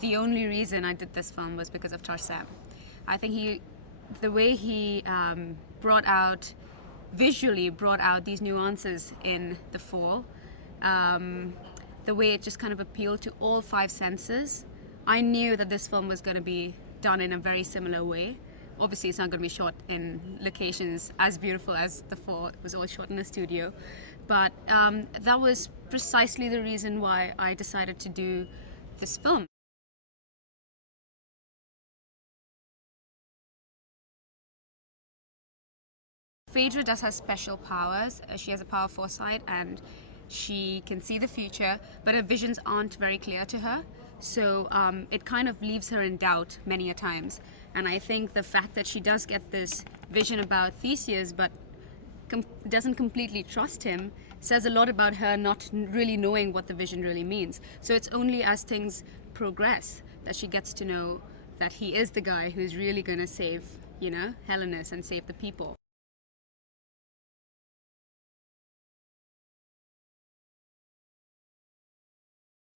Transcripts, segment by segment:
the only reason I did this film was because of Tarsem. I think the way he visually brought out these nuances in the fall, the way it just kind of appealed to all five senses. I knew that this film was going to be done in a very similar way. Obviously, it's not going to be shot in locations as beautiful as the fall. It was all shot in a studio. But that was precisely the reason why I decided to do this film. Phaedra does have special powers. She has a power of foresight and she can see the future, but her visions aren't very clear to her. So it kind of leaves her in doubt many a times. And I think the fact that she does get this vision about Theseus, but doesn't completely trust him, says a lot about her not really knowing what the vision really means. So it's only as things progress that she gets to know that he is the guy who's really going to save, Helenus and save the people.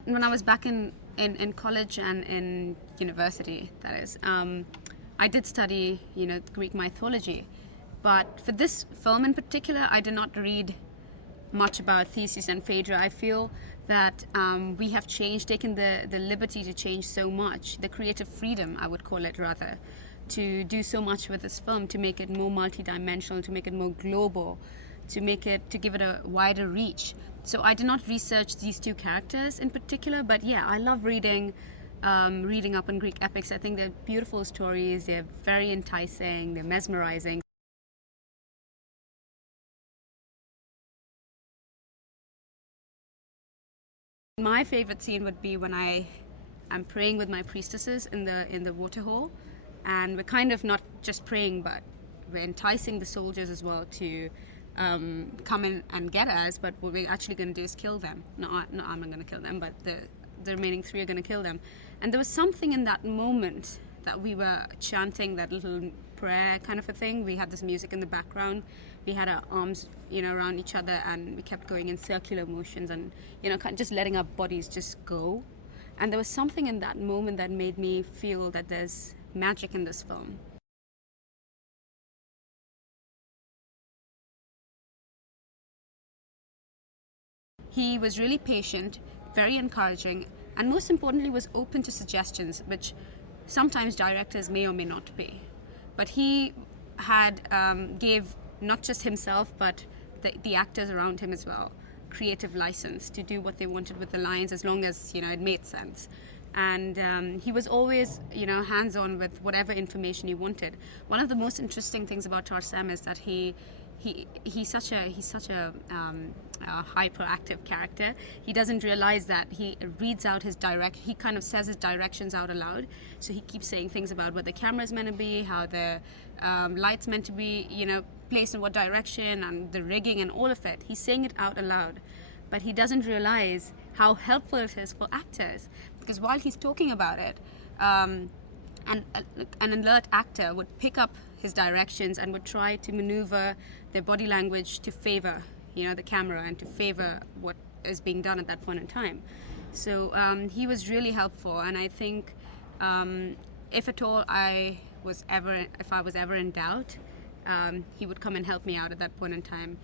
When I was back in college and in university, that is, I did study, Greek mythology. But for this film in particular, I did not read much about Theseus and Phaedra. I feel that we have taken the liberty to change so much, the creative freedom, I would call it rather, to do so much with this film, to make it more multidimensional, to make it more global, to give it a wider reach. So I did not research these two characters in particular, but yeah, I love reading up on Greek epics. I think they're beautiful stories, they're very enticing, they're mesmerizing. My favorite scene would be when I'm praying with my priestesses in the water hole, and we're kind of not just praying, but we're enticing the soldiers as well to come in and get us, but what we're actually going to do is kill them. No, I'm not going to kill them, but the remaining three are going to kill them. And there was something in that moment that we were chanting that little prayer kind of a thing. We had this music in the background. We had our arms, around each other, and we kept going in circular motions and, just letting our bodies just go. And there was something in that moment that made me feel that there's magic in this film. He was really patient, very encouraging, and most importantly was open to suggestions, which sometimes directors may or may not be. But he gave not just himself, but the actors around him as well, creative license to do what they wanted with the lines, as long as it made sense. And he was always hands-on with whatever information he wanted. One of the most interesting things about Tarsem is that he's such a hyperactive character. He doesn't realize that he reads out he kind of says his directions out aloud. So he keeps saying things about what the camera's meant to be, how the light's meant to be, placed in what direction, and the rigging and all of it. He's saying it out aloud, but he doesn't realize how helpful it is for actors, because while he's talking about it, an alert actor would pick up his directions and would try to maneuver their body language to favor the camera and to favor what is being done at that point in time. So he was really helpful, and I think if at all if I was ever in doubt, he would come and help me out at that point in time.